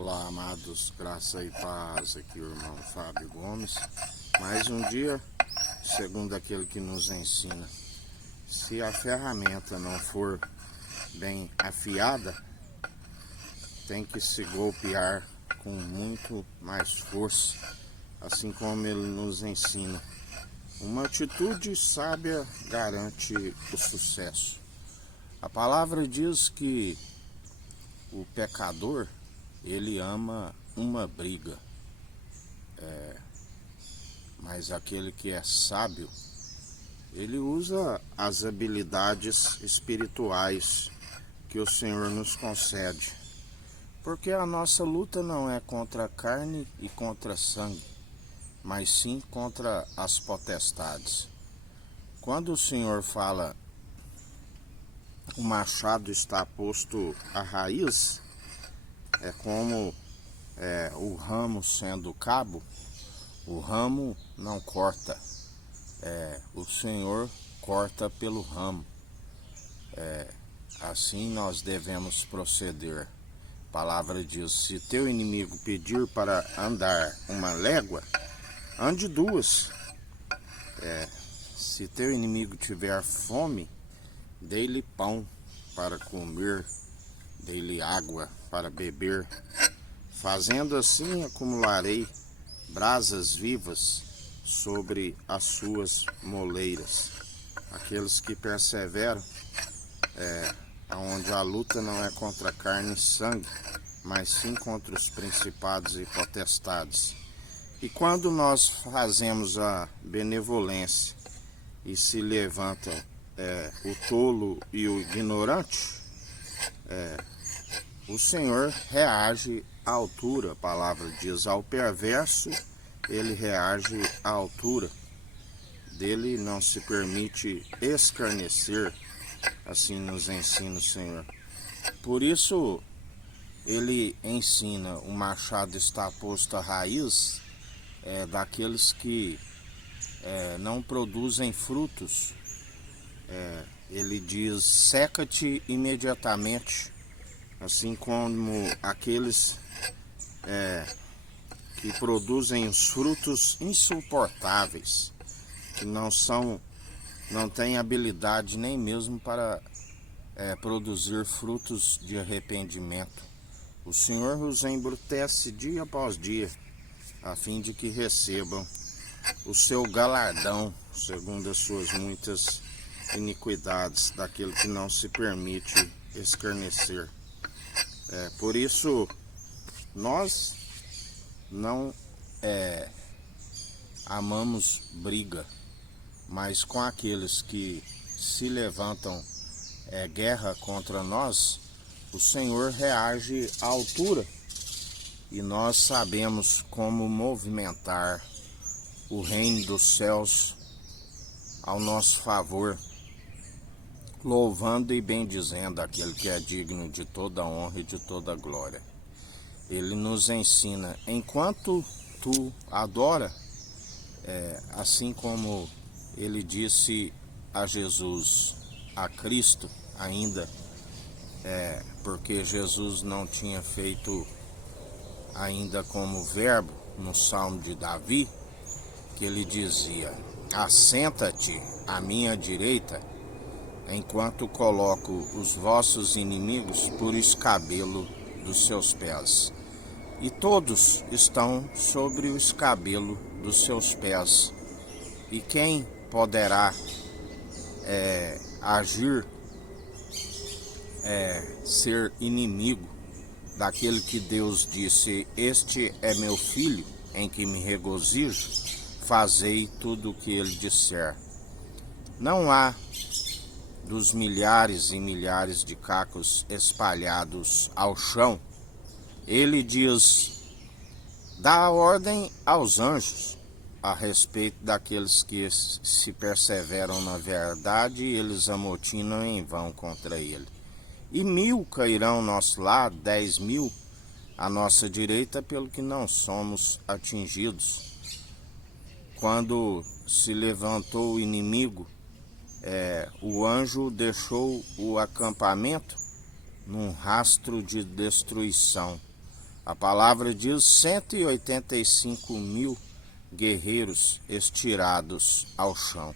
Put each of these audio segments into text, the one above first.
Olá, amados, graça e paz, aqui o irmão Fábio Gomes. Mais um dia, segundo aquele que nos ensina, se a ferramenta não for bem afiada, tem que se golpear com muito mais força, assim como ele nos ensina. Uma atitude sábia garante o sucesso. A palavra diz que o pecador, ele ama uma briga, mas aquele que é sábio, ele usa as habilidades espirituais que o Senhor nos concede. Porque a nossa luta não é contra a carne e contra sangue, mas sim contra as potestades. Quando o Senhor fala, o machado está posto à raiz, é como o ramo sendo cabo, o ramo não corta, o Senhor corta pelo ramo. Assim nós devemos proceder. A palavra diz, se teu inimigo pedir para andar uma légua, ande duas. Se teu inimigo tiver fome, dê-lhe pão para comer, dê-lhe água para beber. Fazendo assim, acumularei brasas vivas sobre as suas moleiras. Aqueles que perseveram, onde a luta não é contra carne e sangue, mas sim contra os principados e potestades. E quando nós fazemos a benevolência e se levantam o tolo e o ignorante, o Senhor reage à altura. A palavra diz, ao perverso ele reage à altura. Dele não se permite escarnecer, assim nos ensina o Senhor. Por isso ele ensina, o machado está posto à raiz daqueles que não produzem frutos. Ele diz, seca-te imediatamente, assim como aqueles que produzem os frutos insuportáveis, que não têm habilidade nem mesmo para produzir frutos de arrependimento. O Senhor os embrutece dia após dia, a fim de que recebam o seu galardão, segundo as suas muitas iniquidades, daquele que não se permite escarnecer. Por isso, nós não amamos briga, mas com aqueles que se levantam guerra contra nós, o Senhor reage à altura e nós sabemos como movimentar o reino dos céus ao nosso favor, louvando e bendizendo aquele que é digno de toda honra e de toda glória. Ele nos ensina, enquanto tu adora, assim como ele disse a Jesus, a Cristo ainda, porque Jesus não tinha feito ainda como verbo no Salmo de Davi, que ele dizia, assenta-te à minha direita, enquanto coloco os vossos inimigos por escabelo dos seus pés. E todos estão sobre o escabelo dos seus pés. E quem poderá agir, ser inimigo daquele que Deus disse, este é meu filho, em que me regozijo, fazei tudo o que ele disser. Não há dos milhares e milhares de cacos espalhados ao chão, ele diz, dá ordem aos anjos a respeito daqueles que se perseveram na verdade, eles amotinam em vão contra ele. E 1000 cairão ao nosso lado, 10.000 à nossa direita, pelo que não somos atingidos. Quando se levantou o inimigo, o anjo deixou o acampamento num rastro de destruição. A palavra diz 185 mil guerreiros estirados ao chão.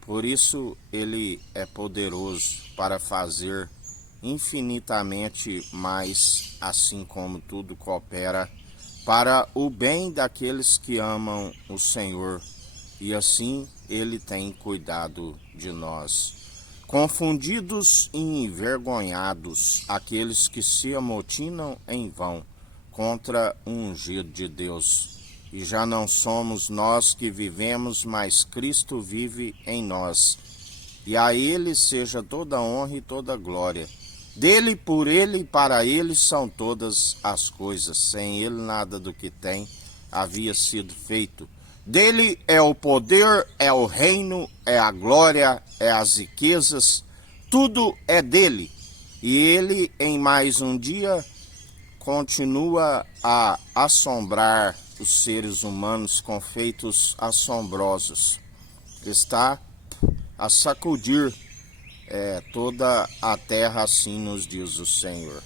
Por isso ele é poderoso para fazer infinitamente mais, assim como tudo coopera para o bem daqueles que amam o Senhor, e assim ele tem cuidado de nós. Confundidos e envergonhados aqueles que se amotinam em vão contra o ungido de Deus. E já não somos nós que vivemos, mas Cristo vive em nós. E a Ele seja toda honra e toda glória. Dele, por Ele e para Ele são todas as coisas. Sem Ele nada do que tem havia sido feito. Dele é o poder, é o reino, é a glória, é as riquezas. Tudo é dele. E Ele, em mais um dia, continua a assombrar os seres humanos com feitos assombrosos. Está a sacudir toda a terra, assim nos diz o Senhor.